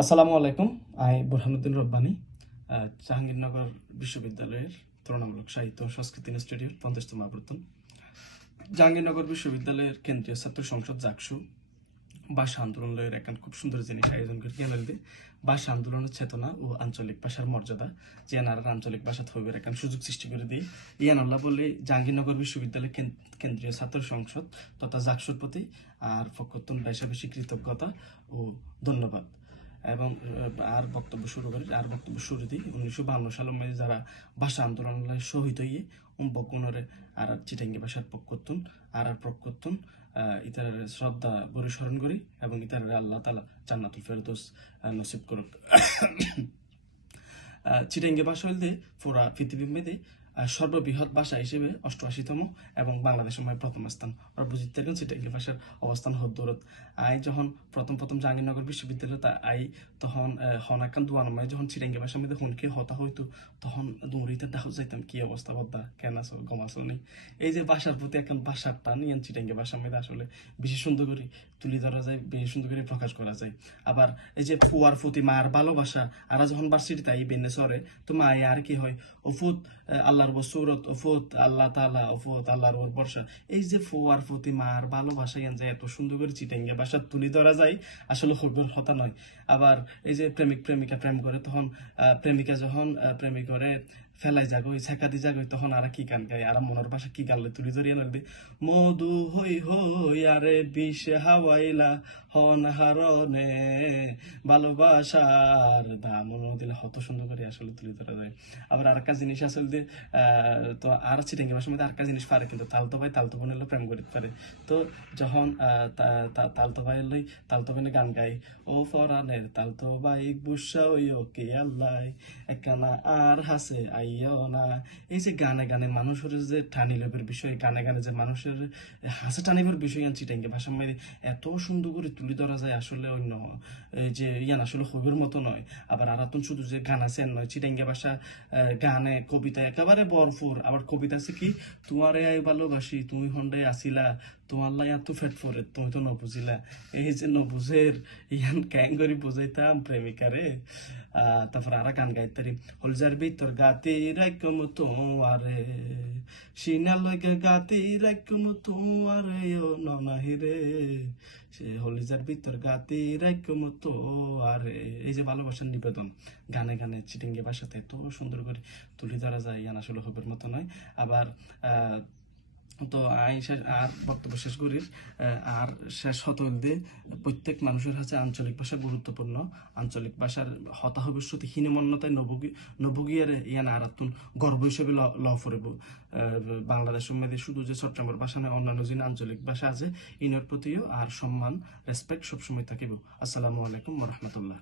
আসসালামু আলাইকুম। আমি বুরহানুদ্দিন রব্বানী, জাহাঙ্গীরনগর বিশ্ববিদ্যালয়ের তুলনামূলক সাহিত্য ও সংস্কৃতি ইনস্টিটিউট 50তম আবর্তন। জাহাঙ্গীরনগর বিশ্ববিদ্যালয়ের কেন্দ্রীয় ছাত্র সংসদ জাকসু ভাষা আন্দোলন লয়ের একখান খুব সুন্দর জিনিস আয়োজন করে গেলেন। ভাষা আন্দোলনের চেতনা ও আঞ্চলিক ভাষার মর্যাদা যে নারার আঞ্চলিক ভাষা থইবের একখান সুযোগ সৃষ্টি করে দিয়ে ইয়ানাল্লাহ বলে জাহাঙ্গীরনগর বিশ্ববিদ্যালয় কেন্দ্রীয় ছাত্র সংসদ তথা জাকসুর প্রতি আর ফকরতুন বেশি বেশি কৃতজ্ঞতা ও ধন্যবাদ। এবং বক্তব্য শুরু দিই 1952 সালের মধ্যে যারা ভাষা আন্দোলনের শহীদ হইয়ে বকুনরে আর চিটাঙ্গি ভাষার পক্ষতুন আর প্রক্ষতুন ইতার শ্রদ্ধা পরিস্মরণ করি এবং ইতার আল্লাহ তাআলা জান্নাতুল ফেরদৌস নসিব করুক। চিটাঙ্গি ভাষা হইলে পুরা পৃথিবীর মধ্যে সর্ববৃহৎ ভাষা হিসেবে 88তম এবং বাংলাদেশের মধ্যে প্রথম স্থান। আর বুঝতে পারেন চিটাঙ্গি ভাষার অবস্থান হদ্দরত। আই যখন প্রথম জাহাঙ্গীরনগর বিশ্ববিদ্যালয় আই তখন হনাকান দুয়ানমায় যখন চিটাঙ্গি ভাষার মধ্যে হনকে হতা হইতো তখন দুমরিতে দাহ যাইতাম কি অবস্থা বদ্দা কেন আসল গম আসল নেই। এই যে ভাষার প্রতি এখন ভাষার টান ইয়ান চিটাঙ্গি ভাষার মধ্যে আসলে বেশি সুন্দর করে তুলে ধরা যায়, বেশি সুন্দর করে প্রকাশ করা যায়। আবার এই যে ফুয়ার প্রতি মায়ের ভালোবাসা আর যখন ভার্সিটিতে আই বেনে সরে তো মায়ে আর কি হয় ওফুত আল্লাহর বসুরত ওফুত আল্লাহ তাআলা ওফুত আল্লাহর বর্ষা। এই যে ফুয়ার প্রতি মার ভালোবাসা ইয়ান যায় এত সুন্দর করে চিটাঙ্গি ভাষা তুলে ধরা যায় আসলে হইবের হতা নয়। আবার এই যে প্রেমিকা প্রেম করে তখন প্রেমিকা যখন প্রেমিক করে ফেলাই যাগো ছেকাদি যাগো তখন আর কি গান গায় আর মনের ভাষা কি গালে তুলি ধরিয়া লাগবে মধু হই হই আরে বিষ হাওয়াইলা হন হারনে ভালোবাসার দাম দিলে হত সুন্দর করে আসলে তুলে ধরা যায়। আবার আর একটা জিনিস আসলে তো আর চিটাঙ্গি ভাষার মধ্যে আর একটা জিনিস পারে কিন্তু তালতো ভাই তালতো বোন প্রেম করতে পারে। তো যখন তালতো ভাই লই তালতো বোনে গান গাই ও ফরানের তালতো ভাই বুসা ওই ওকে আল্লাহ একখানা আর হাসে আইও না। এই যে গানে গানে মানুষের যে টানি লেবের বিষয় গানে গানে যে মানুষের হাসে টানিবার বিষয় চিটাঙ্গি ভাষার মধ্যে এত সুন্দর করে তুলে ধরা যায় আসলে অন্য এই যে ইয়ান আসলে হইবের মতো নয়। আবার আরাতন শুধু যে গান আছে নয় চিটাঙ্গি ভাষা গানে কবিতা একেবারে ভরপুর। আবার কবিতা আছে কি তোমারে আই ভালোবাসি তুমি হন্ডায় আসিলা তোমার লাই এত ফেট ফরে তুমি তো নবুঝিলা। এই যে নবুঝের ইয়ান ক্যাং করে বুঝাইতাম প্রেমিকারে। তারপর আর গান গাইতারি হলজার ভিতর গাতি রাখম তোমারে সিনা লগে গাতি রাখম তোমারে ও ননাহিরে সে হলিজার ভিতর গাতি রাখম তোয়ারে। এই যে ভালোবাসার নিবেদন গানে গানে চিটিঙ্গি ভাষাতে এত সুন্দর করে তুলে ধরা যায় ইয়ান আসলে হবের মতো নয়। আবার তো আর বক্তব্য শেষ করি আর শেষ হতে হলে প্রত্যেক মানুষের কাছে আঞ্চলিক ভাষা গুরুত্বপূর্ণ। আঞ্চলিক ভাষার হতা ভবিষ্যতে হীনমন্যতায় নবুগিয়ার ইয়ান আরাতুন গর্ব হিসেবে ল ফুরিব। বাংলাদেশের মধ্যে শুধু যে চট্টগ্রামের ভাষা নয় অন্যান্য যে আঞ্চলিক ভাষা আছে ইনের প্রতিও আর সম্মান রেসপেক্ট সবসময় থাকিব। আসসালামু আলাইকুম ওয়া রাহমাতুল্লাহ।